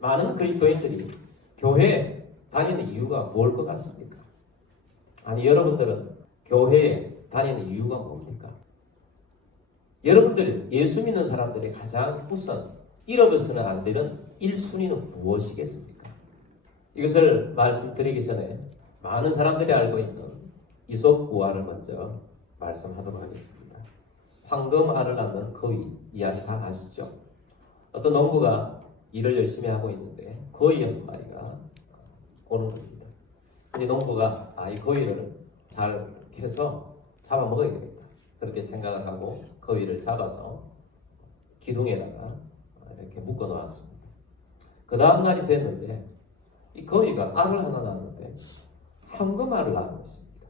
많은 그리스도인들이 교회에 다니는 이유가 뭘 것 같습니까? 아니, 여러분들은 교회에 다니는 이유가 뭡니까? 여러분들 예수 믿는 사람들이 가장 우선 잃어버서는 안 되는 1순위는 무엇이겠습니까? 이것을 말씀드리기 전에 많은 사람들이 알고 있는 이솝우화를 먼저 말씀하도록 하겠습니다. 황금알을 낳는 거위 이야기 다 아시죠? 어떤 농부가 일을 열심히 하고 있는데 거위 한 마리가 오는 겁니다. 이제 농부가 이 거위를 잘 해서 잡아먹어야 되겠다, 그렇게 생각을 하고 거위를 잡아서 기둥에다가 이렇게 묶어 놓았습니다. 그 다음 날이 됐는데 이 거위가 알을 하나 낳았는데 황금알을 낳은 것입니다.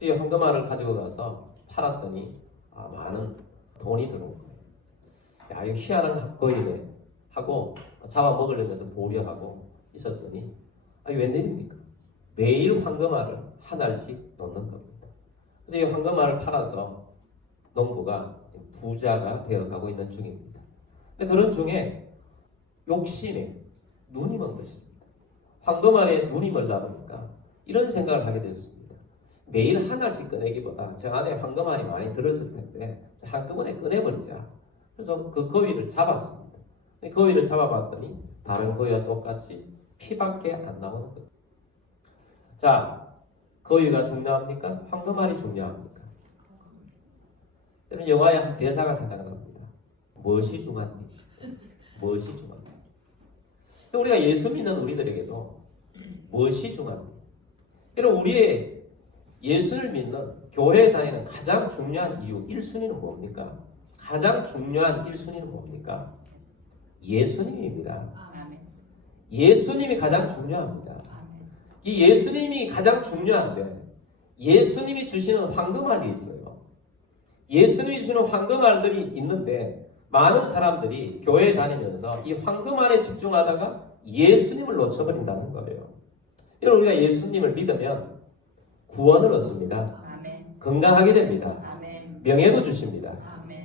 이 황금알을 가지고 가서 팔았더니 많은 돈이 들어온 거예요. 야, 이거 희한한 거위네 하고 잡아먹으려면서 보려하고 있었더니 이게 웬일입니까? 매일 황금알을 한 알씩 넣는 겁니다. 그래서 이 황금알을 팔아서 농부가 부자가 되어가고 있는 중입니다. 근데 그런 중에 욕심에 눈이 먼 것입니다. 황금알에 눈이 멀다 보니까 이런 생각을 하게 되었습니다. 매일 한 알씩 꺼내기보다 저 안에 황금알이 많이 들었을 텐데 한꺼번에 꺼내버리자. 그래서 그 거위를 잡았습니다. 거위를 잡아봤더니 다른 거위와 똑같이 피밖에 안 나오는 거예요. 자, 거위가 중요합니까? 황금알이 중요합니까? 그러면 영화의 한 대사가 생각납니다. 무엇이 중요한지? 무엇이 중요한지? 우리가 예수 믿는 우리들에게도 무엇이 중요한지? 여러분, 우리의 예수를 믿는 교회에 다니는 가장 중요한 이유 1순위는 뭡니까? 가장 중요한 1순위는 뭡니까? 예수님입니다. 예수님이 가장 중요합니다. 이 예수님이 가장 중요한데 예수님이 주시는 황금알이 있어요. 예수님이 주시는 황금알들이 있는데 많은 사람들이 교회에 다니면서 이 황금알에 집중하다가 예수님을 놓쳐버린다는 거예요. 여러분, 우리가 예수님을 믿으면 구원을 얻습니다. 건강하게 됩니다. 명예도 주십니다.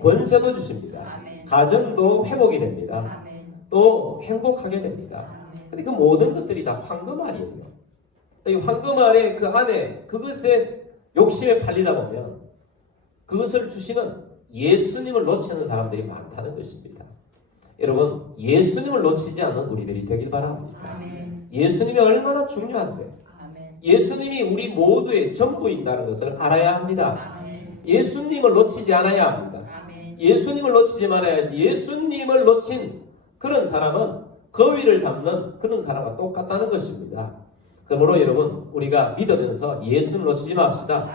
권세도 주십니다. 가정도 회복이 됩니다. 또 행복하게 됩니다. 근데 그 모든 것들이 다 황금알이에요. 이 황금알의 그 안에 그것에 욕심에 팔리다 보면 그것을 주시는 예수님을 놓치는 사람들이 많다는 것입니다. 여러분, 예수님을 놓치지 않는 우리들이 되길 바랍니다. 예수님이 얼마나 중요한데 예수님이 우리 모두의 전부인다는 것을 알아야 합니다. 예수님을 놓치지 않아야 합니다. 예수님을 놓치지 말아야지. 예수님을 놓친 그런 사람은 거위를 잡는 그런 사람과 똑같다는 것입니다. 그러므로 여러분, 우리가 믿으면서 예수를 놓치지 맙시다.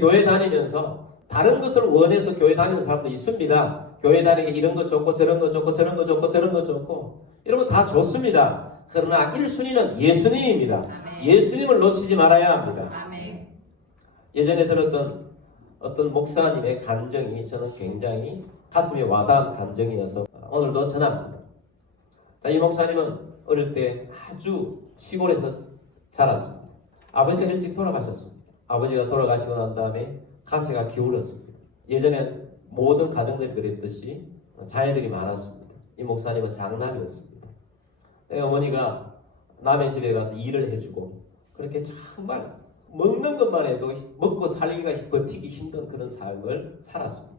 교회 다니면서 다른 것을 원해서 교회 다니는 사람도 있습니다. 교회 다니게 이런 거 좋고 저런 거 좋고 저런 거 좋고 저런 거 좋고 이런 거 다 좋습니다. 그러나 1순위는 예수님입니다. 예수님을 놓치지 말아야 합니다. 예전에 들었던 어떤 목사님의 간증이 저는 굉장히 가슴에 와닿은 간증이어서 오늘도 전합니다. 자, 이 목사님은 어릴 때 아주 시골에서 자랐습니다. 아버지가 일찍 돌아가셨습니다. 아버지가 돌아가시고 난 다음에 가세가 기울었습니다. 예전엔 모든 가정들이 그랬듯이 자녀들이 많았습니다. 이 목사님은 장남이었습니다. 어머니가 남의 집에 가서 일을 해주고 그렇게 정말 먹는 것만 해도 먹고 살기가 버티기 힘든 그런 삶을 살았습니다.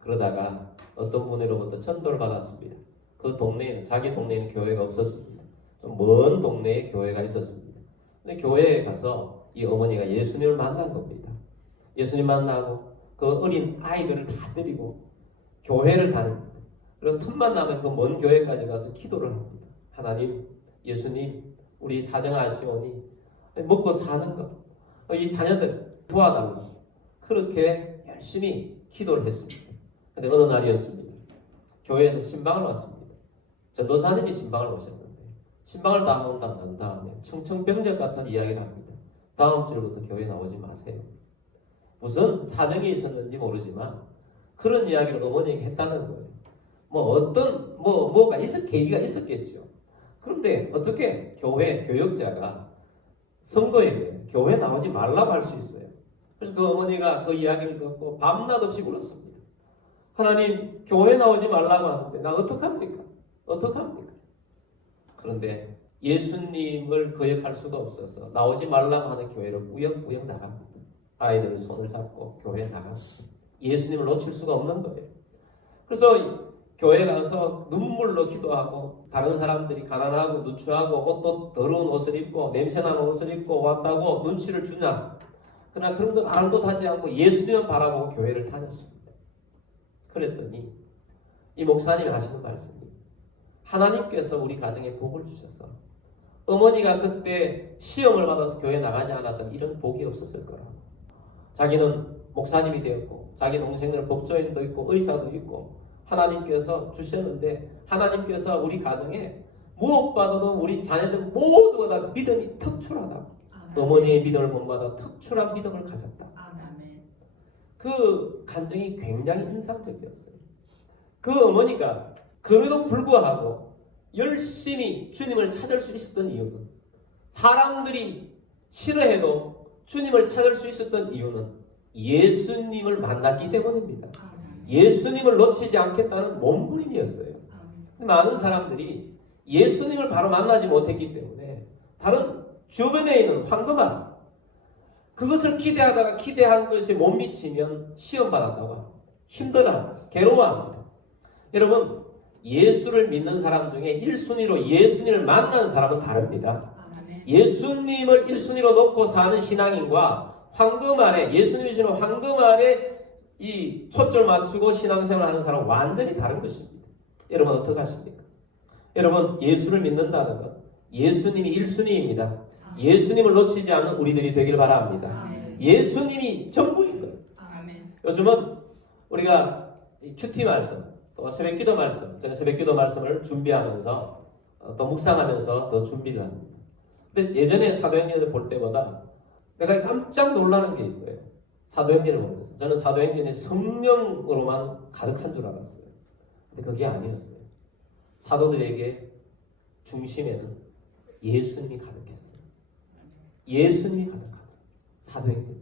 그러다가 어떤 분으로부터 전도를 받았습니다. 그 동네에는, 자기 동네에는 교회가 없었습니다. 좀 먼 동네에 교회가 있었습니다. 근데 교회에 가서 이 어머니가 예수님을 만난 겁니다. 예수님 만나고 그 어린 아이들을 다 데리고 교회를 다닙니다. 그리고 틈만 나면 그 먼 교회까지 가서 기도를 합니다. 하나님, 예수님, 우리 사정 아시오니 먹고 사는 것, 이 자녀들 도와달라고 그렇게 열심히 기도를 했습니다. 근데 어느 날이었습니다. 교회에서 신방을 왔습니다. 전도사님이 신방을 오셨는데 신방을 다 하고 난 다음에 청청병력 같은 이야기를 합니다. 다음 주부터 교회 나오지 마세요. 무슨 사정이 있었는지 모르지만 그런 이야기를 어머니에게 했다는 거예요. 뭐가 계기가 있었겠죠. 그런데 어떻게 교회 교역자가 성도에게 교회 나오지 말라고 할 수 있어요? 그래서 그 어머니가 그 이야기를 듣고 밤낮 없이 울었습니다. 하나님, 교회 나오지 말라고 하는데 나 어떡합니까? 어떡합니까? 그런데 예수님을 거역할 수가 없어서 나오지 말라고 하는 교회를 꾸역꾸역 나갑니다. 아이들 손을 잡고 교회에 나갑니다. 예수님을 놓칠 수가 없는 거예요. 그래서 교회 가서 눈물로 기도하고 다른 사람들이 가난하고 누추하고 옷도 더러운 옷을 입고 냄새나는 옷을 입고 왔다고 눈치를 주냐. 그러나 그런 것 아무것도 하지 않고 예수님을 바라보고 교회를 다녔습니다. 그랬더니 이 목사님이 하시는 말씀이 하나님께서 우리 가정에 복을 주셔서 어머니가 그때 시험을 받아서 교회 나가지 않았던 이런 복이 없었을 거라고. 자기는 목사님이 되었고 자기 동생들은 법조인도 있고 의사도 있고 하나님께서 주셨는데 하나님께서 우리 가정에 무엇보다도 우리 자녀들 모두가 다 믿음이 특출하다고. 어머니의 믿음을 본받아 특출한 믿음을 가졌다. 그 간증이 굉장히 인상적이었어요. 그 어머니가 그럼에도 불구하고 열심히 주님을 찾을 수 있었던 이유는 사람들이 싫어해도 주님을 찾을 수 있었던 이유는 예수님을 만났기 때문입니다. 예수님을 놓치지 않겠다는 몸부림이었어요. 많은 사람들이 예수님을 바로 만나지 못했기 때문에 다른 주변에 있는 황금알 그것을 기대하다가 기대한 것이 못 미치면 시험받았다가 힘들어합니다. 괴로워합니다. 여러분 예수를 믿는 사람 중에 1순위로 예수님을 만나는 사람은 다릅니다. 예수님을 1순위로 놓고 사는 신앙인과 황금알에 예수님이 주는 황금알에 이 초점 맞추고 신앙생활을 하는 사람은 완전히 다른 것입니다. 여러분 어떻게 하십니까? 여러분 예수를 믿는다는 것 예수님이 1순위입니다. 예수님을 놓치지 않는 우리들이 되길 바랍니다. 예수님이 전부인 거예요. 요즘은 우리가 큐티 말씀 또 새벽기도 말씀 저는 새벽기도 말씀을 준비하면서 또 묵상하면서 더 준비를 합니다. 근데 예전에 사도행전을 볼 때보다 내가 깜짝 놀라는 게 있어요. 사도행전을 보면서 저는 사도행전이 성령으로만 가득한 줄 알았어요. 근데 그게 아니었어요. 사도들에게 중심에는 예수님이 가득했어요. 예수님이 가득하다. 사도행전.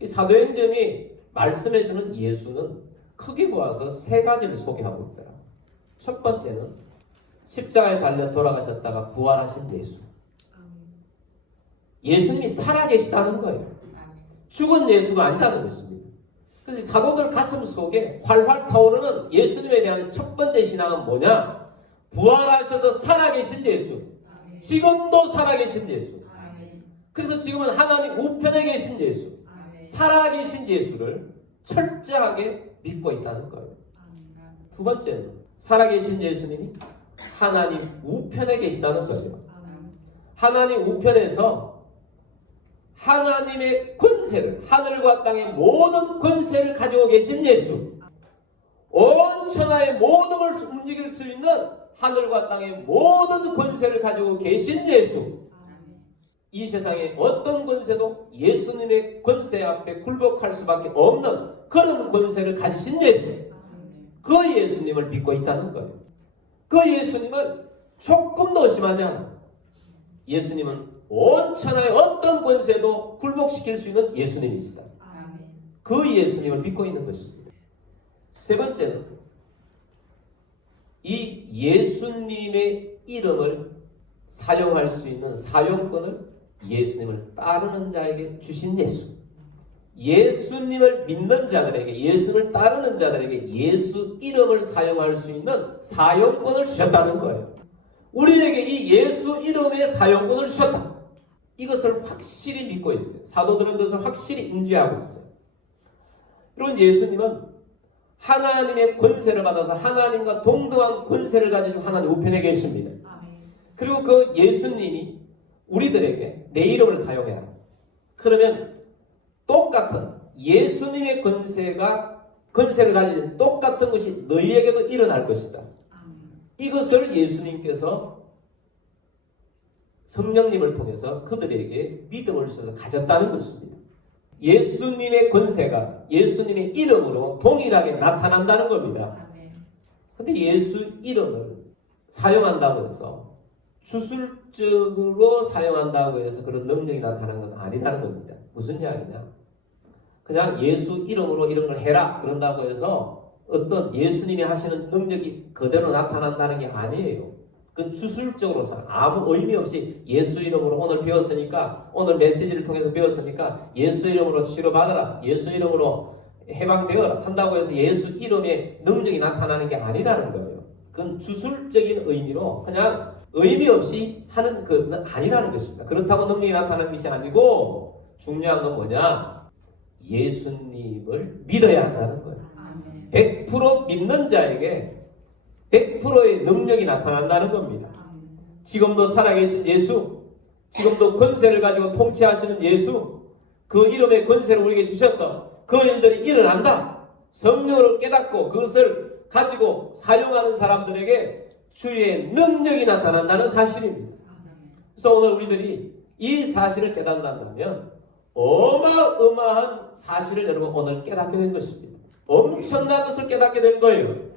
이 사도행전이 말씀해주는 예수는 크게 보아서 세 가지를 소개하고 있더라. 첫 번째는 십자가에 달려 돌아가셨다가 부활하신 예수. 예수님이 살아계시다는 거예요. 죽은 예수가 아니라는 것입니다. 그래서 사도들 가슴 속에 활활 타오르는 예수님에 대한 첫 번째 신앙은 뭐냐? 부활하셔서 살아계신 예수. 지금도 살아계신 예수. 그래서 지금은 하나님 우편에 계신 예수. 살아계신 예수를 철저하게 믿고 있다는 거예요. 두 번째는 살아계신 예수님이 하나님 우편에 계시다는 거예요. 하나님 우편에서 하나님의 권세를 하늘과 땅의 모든 권세를 가지고 계신 예수 온 천하의 모든 걸 움직일 수 있는 하늘과 땅의 모든 권세를 가지고 계신 예수 이 세상에 어떤 권세도 예수님의 권세 앞에 굴복할 수밖에 없는 그런 권세를 가지신 예수 그 예수님을 믿고 있다는 거예요. 그 예수님은 조금도 의심하지 않아요. 예수님은 온 천하의 어떤 권세도 굴복시킬 수 있는 예수님이시다. 그 예수님을 믿고 있는 것입니다. 세 번째는 이 예수님의 이름을 사용할 수 있는 사용권을 예수님을 따르는 자에게 주신 예수. 예수님을 믿는 자들에게 예수님을 따르는 자들에게 예수 이름을 사용할 수 있는 사용권을 주셨다는 거예요. 우리에게 이 예수 이름의 사용권을 주셨다. 이것을 확실히 믿고 있어요. 사도들은 그것을 확실히 인지하고 있어요. 여러분 예수님은 하나님의 권세를 받아서 하나님과 동등한 권세를 가지신 하나님 우편에 계십니다. 그리고 그 예수님이 우리들에게 내 이름을 사용해라. 그러면 똑같은 예수님의 권세를 가진 똑같은 것이 너희에게도 일어날 것이다. 이것을 예수님께서 성령님을 통해서 그들에게 믿음을 주셔서 가졌다는 것입니다. 예수님의 권세가 예수님의 이름으로 동일하게 나타난다는 겁니다. 그런데 예수 이름을 사용한다고 해서 주술적으로 사용한다고 해서 그런 능력이 나타나는 건 아니라는 겁니다. 무슨 이야기냐? 그냥 예수 이름으로 이런 걸 해라 그런다고 해서 어떤 예수님이 하시는 능력이 그대로 나타난다는 게 아니에요. 그건 주술적으로 살아. 아무 의미 없이 예수 이름으로 오늘 배웠으니까, 오늘 메시지를 통해서 배웠으니까 예수 이름으로 치료받아라, 예수 이름으로 해방되어라 한다고 해서 예수 이름의 능력이 나타나는 게 아니라는 거예요. 그건 주술적인 의미로 그냥 의미 없이 하는 건 아니라는 것입니다. 그렇다고 능력이 나타나는 것이 아니고 중요한 건 뭐냐? 예수님을 믿어야 한다는 거예요. 100% 믿는 자에게 100%의 능력이 나타난다는 겁니다. 지금도 살아계신 예수, 지금도 권세를 가지고 통치하시는 예수, 그 이름의 권세를 우리에게 주셔서 그 일들이 일어난다. 성령으로 깨닫고 그것을 가지고 사용하는 사람들에게 주의 능력이 나타난다는 사실입니다. 그래서 오늘 우리들이 이 사실을 깨닫는다면 어마어마한 사실을 여러분 오늘 깨닫게 된 것입니다. 엄청난 것을 깨닫게 된 거예요.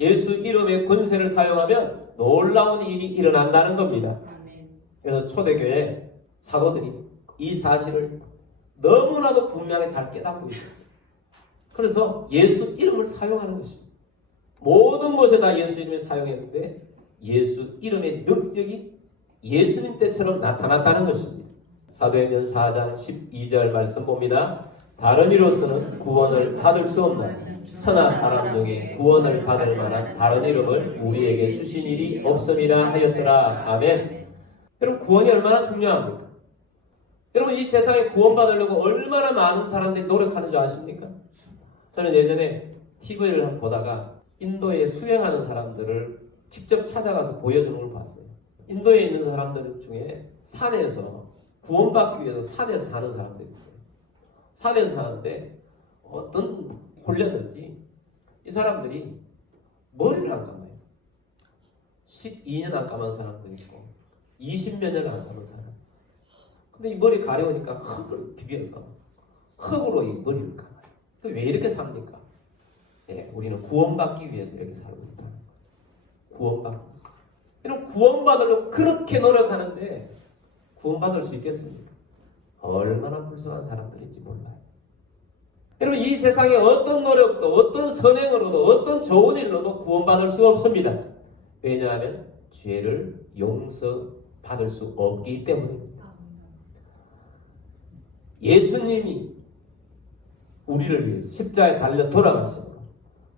예수 이름의 권세를 사용하면 놀라운 일이 일어난다는 겁니다. 그래서 초대교회 사도들이 이 사실을 너무나도 분명히 잘 깨닫고 있었어요. 그래서 예수 이름을 사용하는 것입니다. 모든 곳에 다 예수 이름을 사용했는데 예수 이름의 능력이 예수님 때처럼 나타났다는 것입니다. 사도행전 4장 12절 말씀 봅니다. 다른 이로서는 구원을 받을 수 없나 선한 사람 중에 구원을 받을 만한 다른 이름을 우리에게 주신 일이 없음이라 하였더라. 아멘. 여러분 구원이 얼마나 중요합니까? 여러분 이 세상에 구원받으려고 얼마나 많은 사람들이 노력하는 줄 아십니까? 저는 예전에 TV를 보다가 인도에 수행하는 사람들을 직접 찾아가서 보여주는 걸 봤어요. 인도에 있는 사람들 중에 산에서 구원받기 위해서 산에서 사는 사람들이 있어요. 산에서 사는데 어떤 홀렸는지 이 사람들이 머리를 안 감아요. 12년 안 감은 사람도 있고 20몇 년을 안 감은 사람이 있어요. 근데 이 머리 가려우니까 흙을 비벼서 흙으로 이 머리를 감아요. 왜 이렇게 삽니까? 네, 우리는 구원받기 위해서 이렇게 살고 있다. 구원받고. 이런 구원받으려고 그렇게 노력하는데 구원받을 수 있겠습니까? 얼마나 불쌍한 사람들인지 몰라요. 여러분 이 세상에 어떤 노력도 어떤 선행으로도 어떤 좋은 일로도 구원받을 수 없습니다. 왜냐하면 죄를 용서받을 수 없기 때문입니다. 예수님이 우리를 위해 십자가에 달려 돌아갔습니다.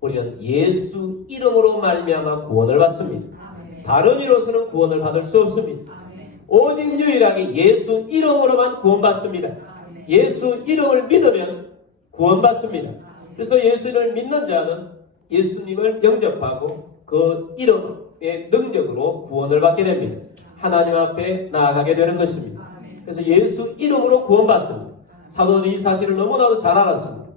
우리는 예수 이름으로 말미암아 구원을 받습니다. 다른 이로서는 구원을 받을 수 없습니다. 오직 유일하게 예수 이름으로만 구원받습니다. 예수 이름을 믿으면 구원받습니다. 그래서 예수를 믿는 자는 예수님을 영접하고 그 이름의 능력으로 구원을 받게 됩니다. 하나님 앞에 나아가게 되는 것입니다. 그래서 예수 이름으로 구원받습니다. 사도는 이 사실을 너무나도 잘 알았습니다.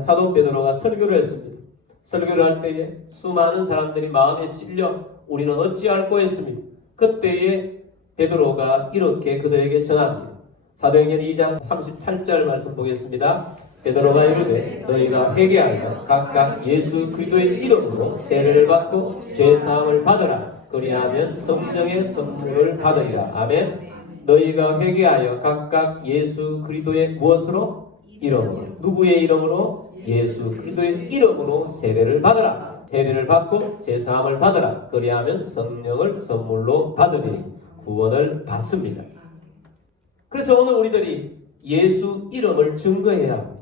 사도 베드로가 설교를 했습니다. 설교를 할 때에 수많은 사람들이 마음에 찔려 우리는 어찌할꼬 했습니다. 그때에 베드로가 이렇게 그들에게 전합니다. 사도행전 2장 38절 말씀 보겠습니다. 베드로가 이르되 너희가 회개하여 각각 예수 그리스도의 이름으로 세례를 받고 죄사함을 받으라. 그리하면 성령의 선물을 받으리라. 아멘. 너희가 회개하여 각각 예수 그리스도의 무엇으로? 이름으로. 누구의 이름으로? 예수 그리스도의 이름으로 세례를 받으라. 세례를 받고 죄사함을 받으라. 그리하면 성령을 선물로 받으리니 구원을 받습니다. 그래서 오늘 우리들이 예수 이름을 증거해야 합니다.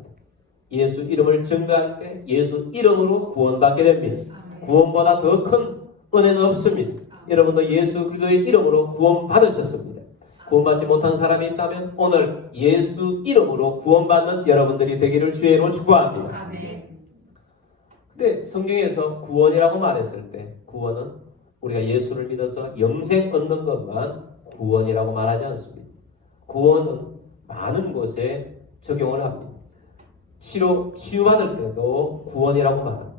예수 이름을 증거할 때 예수 이름으로 구원받게 됩니다. 구원보다 더 큰 은혜는 없습니다. 여러분도 예수 그리스도의 이름으로 구원받으셨습니다. 구원받지 못한 사람이 있다면 오늘 예수 이름으로 구원받는 여러분들이 되기를 주의 이름으로 축복합니다. 근데 성경에서 구원이라고 말했을 때 구원은 우리가 예수를 믿어서 영생 얻는 것만 구원이라고 말하지 않습니다. 구원은 많은 곳에 적용을 합니다. 치유받을 때도 구원이라고 말합니다.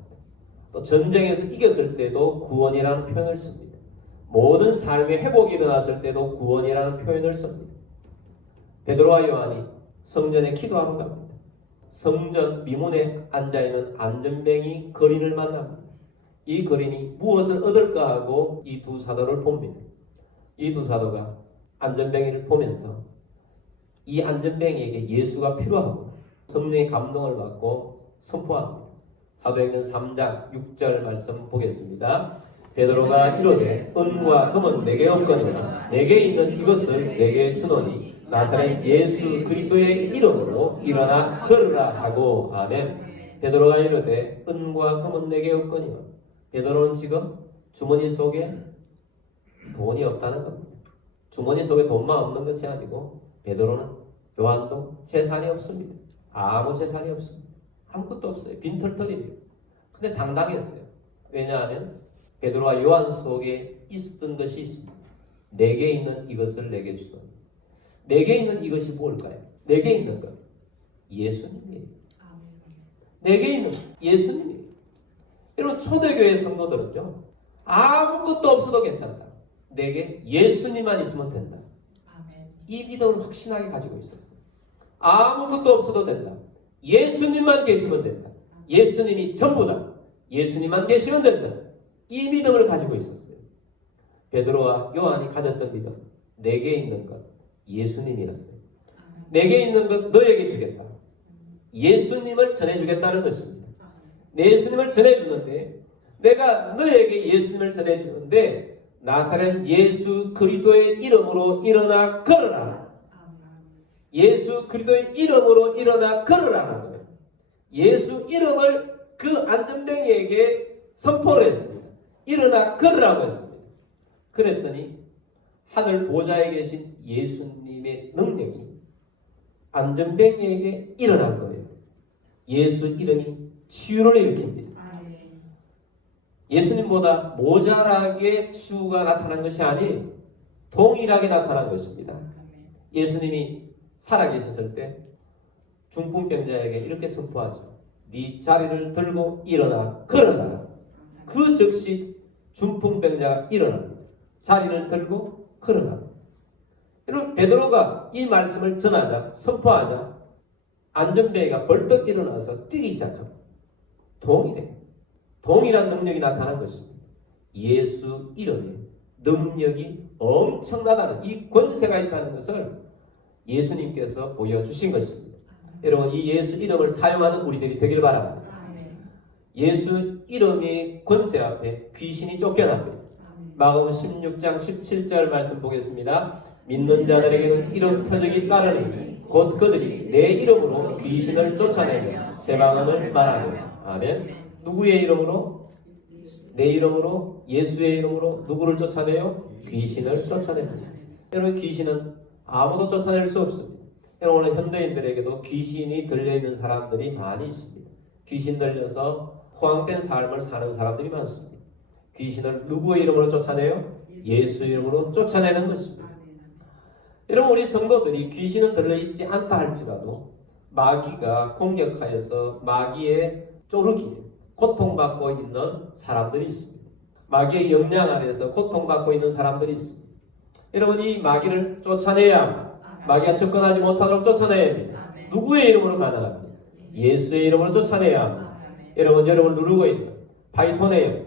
또 전쟁에서 이겼을 때도 구원이라는 표현을 씁니다. 모든 삶의 회복이 일어났을 때도 구원이라는 표현을 씁니다. 베드로와 요한이 성전에 기도하러 갑니다. 성전 미문에 앉아있는 안전뱅이 거린을 만납니다. 이 거린이 무엇을 얻을까 하고 이 두 사도를 봅니다. 이 두 사도가 안전뱅이를 보면서 이 안전뱅이에게 예수가 필요하고 성령의 감동을 받고 선포합니다. 사도행전 3장 6절 말씀 보겠습니다. 베드로가 이르되 은과 금은 내게 없거니와 내게 있는 이것을 내게 주노니 나사렛 예수 그리스도의 이름으로 일어나 걸으라 하고. 아멘. 베드로가 이르되 은과 금은 내게 없거니와. 베드로는 지금 주머니 속에 돈이 없다는 겁니다. 주머니 속에 돈만 없는 것이 아니고 베드로는, 요한도 재산이 없습니다. 아무 재산이 없습니다. 아무것도 없어요. 빈털터리예요. 근데 당당했어요. 왜냐하면 베드로와 요한 속에 있었던 것이 있습니다. 내게 있는 이것을 내게 주소서. 내게 있는 이것이 뭘까요? 내게 있는 것, 예수님이에요. 내게 있는 예수님이에요. 여러분, 초대교회 성도들은요, 아무것도 없어도 괜찮다. 내게 예수님만 있으면 된다. 이 믿음을 확신하게 가지고 있었어요. 아무것도 없어도 된다. 예수님만 계시면 된다. 예수님이 전부다. 예수님만 계시면 된다. 이 믿음을 가지고 있었어요. 베드로와 요한이 가졌던 믿음, 내게 있는 것, 예수님이었어요. 내게 있는 것 너에게 주겠다. 예수님을 전해주겠다는 것입니다. 내 예수님을 전해주는데, 내가 너에게 예수님을 전해주는데 나사렛 예수 그리스도의 이름으로 일어나 걸으라. 예수 그리스도의 이름으로 일어나 걸으라는 거예요. 예수 이름을 그 안전뱅이에게 선포를 했습니다. 일어나 걸으라고 했습니다. 그랬더니 하늘 보좌에 계신 예수님의 능력이 안전뱅이에게 일어난 거예요. 예수 이름이 치유를 일으킵니다. 예수님보다 모자라게 치유가 나타난 것이 아닌 동일하게 나타난 것입니다. 예수님이 살아계셨을 때 중풍병자에게 이렇게 선포하죠. 네 자리를 들고 일어나 걸어라. 그 즉시 중풍병자가 일어납니다. 자리를 들고 걸어라. 여러분, 베드로가 이 말씀을 전하자, 선포하자 안전뱅이가 벌떡 일어나서 뛰기 시작합니다. 동일한 능력이 나타난 것입니다. 예수 이름에 능력이 엄청나다는, 이 권세가 있다는 것을 예수님께서 보여주신 것입니다. 여러분, 이 예수 이름을 사용하는 우리들이 되길 바랍니다. 예수 이름의 권세 앞에 귀신이 쫓겨납니다. 마가복음 16장 17절 말씀 보겠습니다. 믿는 자들에게는 이런 표적이 따르니 곧 그들이 내 이름으로 귀신을 쫓아내며 새방언을 말하며. 아멘. 누구의 이름으로? 내 이름으로, 예수의 이름으로 누구를 쫓아내요? 귀신을 쫓아냅니다. 여러분, 귀신은 아무도 쫓아낼 수 없습니다. 여러분, 오늘 현대인들에게도 귀신이 들려있는 사람들이 많이 있습니다. 귀신 들려서 포항된 삶을 사는 사람들이 많습니다. 귀신을 누구의 이름으로 쫓아내요? 예수 이름으로 쫓아내는 것입니다. 여러분, 우리 성도들이 귀신은 들려있지 않다 할지라도 마귀가 공격하여서 마귀의 쪼르기, 고통받고 있는 사람들이 있습니다. 마귀의 영향 아래서 고통받고 있는 사람들이 있습니다. 여러분, 이 마귀를 쫓아내야 합니다. 마귀가 접근하지 못하도록 쫓아내야 합니다. 누구의 이름으로 가능합니다? 예수의 이름으로 쫓아내야 합니다. 여러분 누르고 있는 파이톤의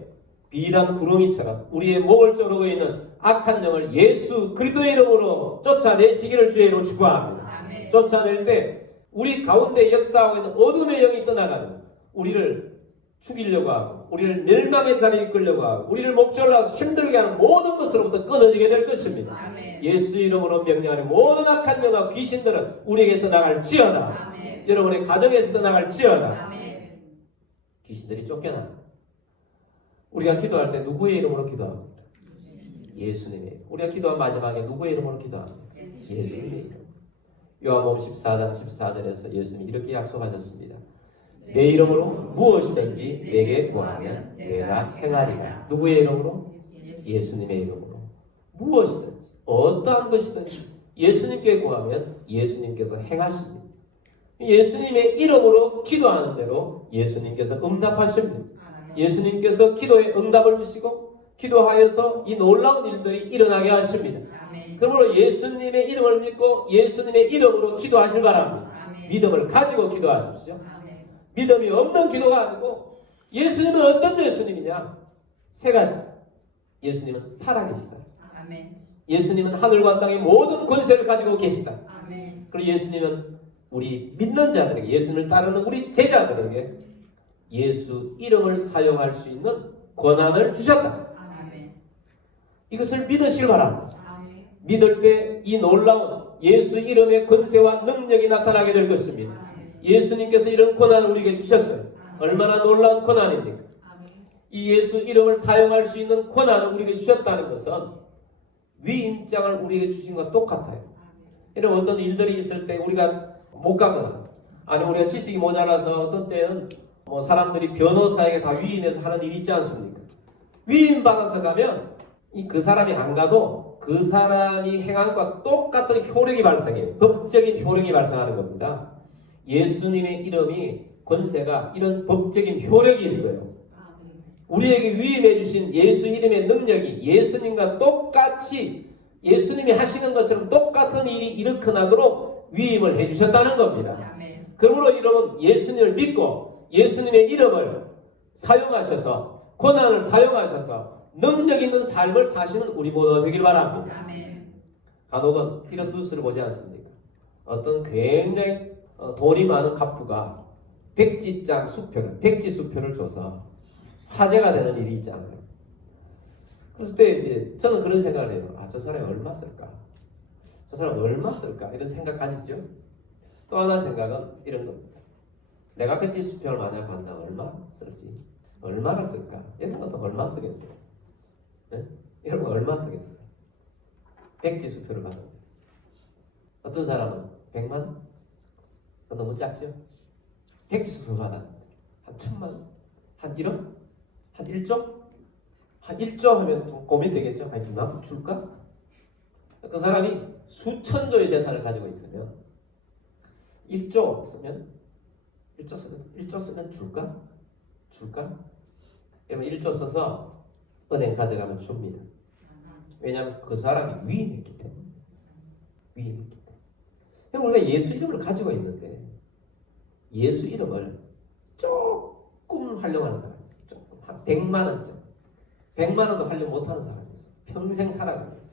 비단 구렁이처럼 우리의 목을 조르고 있는 악한 영을 예수 그리스도의 이름으로 쫓아내시기를 주의 이름으로 축복합니다. 쫓아낼 때 우리 가운데 역사하고 있는 어둠의 영이 떠나가는, 우리를 죽이려고 하고 우리를 멸망의 자리에 이끌려고 하고 우리를 목전으로 와서 힘들게 하는 모든 것으로부터 끊어지게 될 것입니다. 예수 이름으로 명령하는 모든 악한 영과 귀신들은 우리에게 떠나갈지어다. 여러분의 가정에서 떠나갈지어다. 귀신들이 쫓겨납니다. 우리가 기도할 때 누구의 이름으로 기도합니까? 예수님의. 우리가 기도한 마지막에 누구의 이름으로 기도합니까? 예수님의 이름. 요한복음 14장 14절에서 예수님이 이렇게 약속하셨습니다. 내 이름으로 무엇이든지 내게 구하면 내가 행하리라. 누구의 이름으로? 예수님의 이름으로. 무엇이든지 어떠한 것이든지 예수님께 구하면 예수님께서 행하십니다. 예수님의 이름으로 기도하는 대로 예수님께서 응답하십니다. 예수님께서 기도에 응답을 주시고 기도하여서 이 놀라운 일들이 일어나게 하십니다. 그러므로 예수님의 이름을 믿고 예수님의 이름으로 기도하실 바랍니다. 믿음을 가지고 기도하십시오. 믿음이 없는 기도가 아니고, 예수님은 어떤 예수님이냐? 세 가지. 예수님은 살아계시다. 예수님은 하늘과 땅의 모든 권세를 가지고 계시다. 그리고 예수님은 우리 믿는 자들에게, 예수님을 따르는 우리 제자들에게 예수 이름을 사용할 수 있는 권한을 주셨다. 이것을 믿으시기 바랍니다. 믿을 때 이 놀라운 예수 이름의 권세와 능력이 나타나게 될 것입니다. 예수님께서 이런 권한을 우리에게 주셨어요. 얼마나 놀라운 권한입니까? 이 예수 이름을 사용할 수 있는 권한을 우리에게 주셨다는 것은 위임장을 우리에게 주신 것과 똑같아요. 이런 어떤 일들이 있을 때 우리가 못 가거나 아니면 우리가 지식이 모자라서 어떤 때는 뭐 사람들이 변호사에게 다 위임해서 하는 일이 있지 않습니까? 위임받아서 가면 그 사람이 안 가도 그 사람이 행한 것과 똑같은 효력이 발생해요. 법적인 효력이 발생하는 겁니다. 예수님의 이름이 권세가 이런 법적인 효력이 있어요. 우리에게 위임해 주신 예수 이름의 능력이 예수님과 똑같이 예수님이 하시는 것처럼 똑같은 일이 일어나도록 위임을 해주셨다는 겁니다. 그러므로 여러분 예수님을 믿고 예수님의 이름을 사용하셔서 권한을 사용하셔서 능력 있는 삶을 사시는 우리 모두가 되길 바랍니다. 간혹은 이런 뉴스를 보지 않습니까? 어떤 굉장히 돈이 많은 갑부가 백지 수표를 줘서 화제가 되는 일이 있잖아요. 그럴 때 이제 저는 그런 생각을 해요. 저 사람이 얼마 쓸까? 저 사람이 얼마 쓸까? 이런 생각 가지죠. 또 하나 생각은 이런 겁니다. 내가 백지 수표를 만약 받는다면 얼마 쓸지? 얼마를 쓸까? 이런 것도 얼마 쓰겠어요? 네? 여러분 얼마 쓰겠어요? 백지 수표를 받는다. 어떤 사람은 100만 원? 너무 작죠? 백지 수표 받았는데 한 1000만 원? 한 1억? 한 1조? 한 1조 하면 좀 고민되겠죠? 아니 이만큼 줄까? 그 사람이 수천조의 재산을 가지고 있으면 1조 쓰면 1조 쓰면 줄까? 여러분 1조 써서 은행 가져가면 줍니다. 왜냐하면 그 사람이 위임했기 때문에. 여러분 우리가 예수 이름을 가지고 있는데 예수 이름을 조금 활용하는 사람이 있어요. 조금 한 100만 원쯤. 100만 원도 활용 못하는 사람이 있어요. 평생 살아가고 있어요.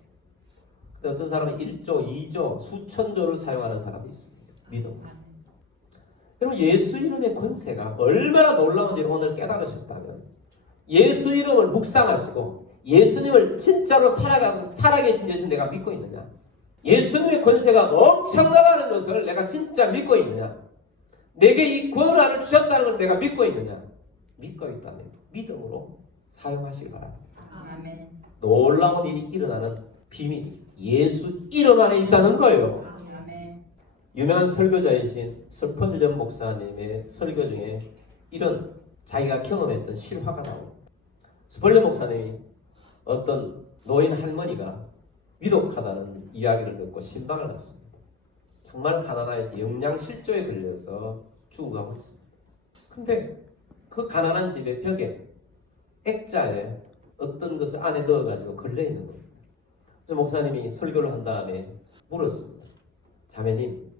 근데 어떤 사람은 1조, 2조, 수천조를 사용하는 사람이 있습니다. 믿음. 여러분 예수 이름의 권세가 얼마나 놀라운지 오늘 깨달으셨다면 예수 이름을 묵상하시고 예수님을 진짜로 살아계신 예수님 내가 믿고 있느냐? 예수님의 권세가 엄청나다는 것을 내가 진짜 믿고 있느냐? 내게 이 권한을 주셨다는 것을 내가 믿고 있느냐? 믿고 있다면 믿음으로 사용하시기 바랍니다. 아멘. 놀라운 일이 일어나는 비밀이 예수 이름 안에 있다는 거예요. 아멘. 유명한 설교자이신 스펄전 목사님의 설교 중에 이런 자기가 경험했던 실화가 나옵니다. 스펄전 목사님이 어떤 노인 할머니가 위독하다는 이야기를 듣고 신방을 났습니다. 정말 가난해서 영양실조에 걸려서 죽어가고 있습니다. 근데 그 가난한 집의 벽에 액자에 어떤 것을 안에 넣어가지고 걸려있는 겁니다. 그래서 목사님이 설교를 한 다음에 물었습니다. 자매님,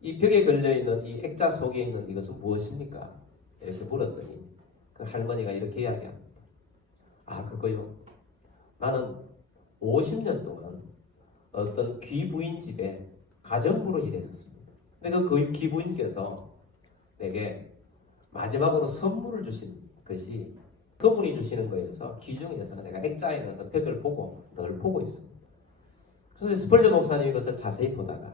이 벽에 걸려있는 이 액자 속에 있는 이것은 무엇입니까? 이렇게 물었더니 그 할머니가 이렇게 이야기합니다. 그거요. 나는 50년 동안 어떤 귀부인 집에 가정부로 일했었습니다. 근데 그 귀부인께서 내게 마지막으로 선물을 주신 것이 그분이 주시는 거에서 기중에서 내가 액자에 넣어서 벽을 보고 널 보고 있습니다. 그래서 스펄전 목사님이 이것을 자세히 보다가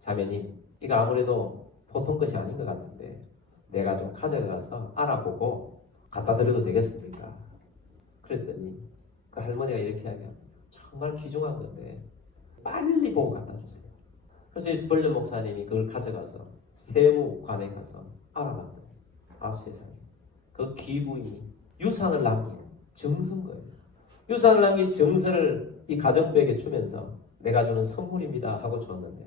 자매님 이거 아무래도 보통 것이 아닌 것 같은데 내가 좀 가져가서 알아보고 갖다 드려도 되겠습니까? 그랬더니 그 할머니가 이렇게 이야기합니다. 정말 귀중한 건데 빨리 보고 갖다 주세요. 그래서 이 스펄전 목사님이 그걸 가져가서 세무관에 가서 알아봤더니 세상에 그 귀부인이 유산을 남긴 정서인 거예요. 유산을 남긴 정서를 이 가정부에게 주면서 내가 주는 선물입니다 하고 줬는데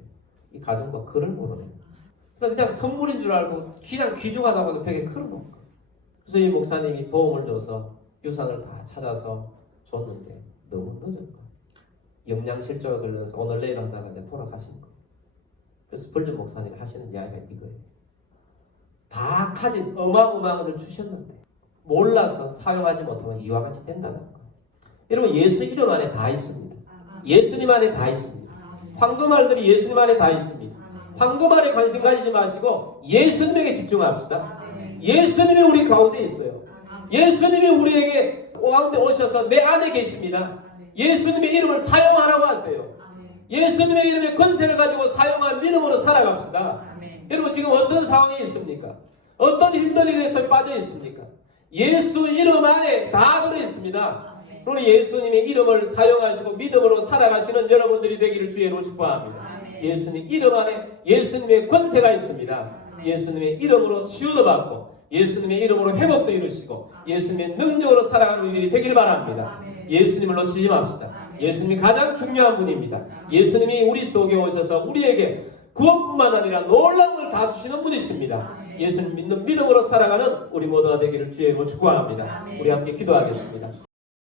이 가정부가 그를 모르네. 그래서 그냥 선물인 줄 알고 그냥 귀중하다고 벽에 걸어놓은 거예요. 그래서 이 목사님이 도움을 줘서 유산을 다 찾아서 줬는데 너무 늦은 거예요. 영양실조가 걸려서 오늘 내일 한다가 돌아가신 거예요. 그래서 스펄전 목사님이 하시는 이야기가 이거예요. 다 가진 어마어마한 것을 주셨는데 몰라서 사용하지 못하면 이와 같이 된다는 거예요. 여러분 예수 이름 안에 다 있습니다. 예수님 안에 다 있습니다. 황금알들이 예수님 안에 다 있습니다. 황금알에 관심 가지지 마시고 예수님에게 집중합시다. 예수님이 우리 가운데 있어요. 예수님이 우리에게 가운데 오셔서 내 안에 계십니다. 예수님의 이름을 사용하라고 하세요. 아멘. 예수님의 이름의 권세를 가지고 사용한 믿음으로 살아갑시다. 아멘. 여러분 지금 어떤 상황이 있습니까? 어떤 힘든 일에서 빠져 있습니까? 예수 이름 안에 다 들어 있습니다. 아멘. 우리 예수님의 이름을 사용하시고 믿음으로 살아가시는 여러분들이 되기를 주의로 축복합니다. 아멘. 예수님 이름 안에 예수님의 권세가 있습니다. 아멘. 예수님의 이름으로 치유도 받고 예수님의 이름으로 회복도 이루시고 예수님의 능력으로 살아가는 우리들이 되기를 바랍니다. 아멘. 예수님을 놓치지 맙시다. 아멘. 예수님이 가장 중요한 분입니다. 예수님이 우리 속에 오셔서 우리에게 구원뿐만 아니라 놀라운 걸 다 주시는 분이십니다. 아멘. 예수님 믿는 믿음으로 살아가는 우리 모두가 되기를 주의 이름으로 축복합니다. 아멘. 우리 함께 기도하겠습니다.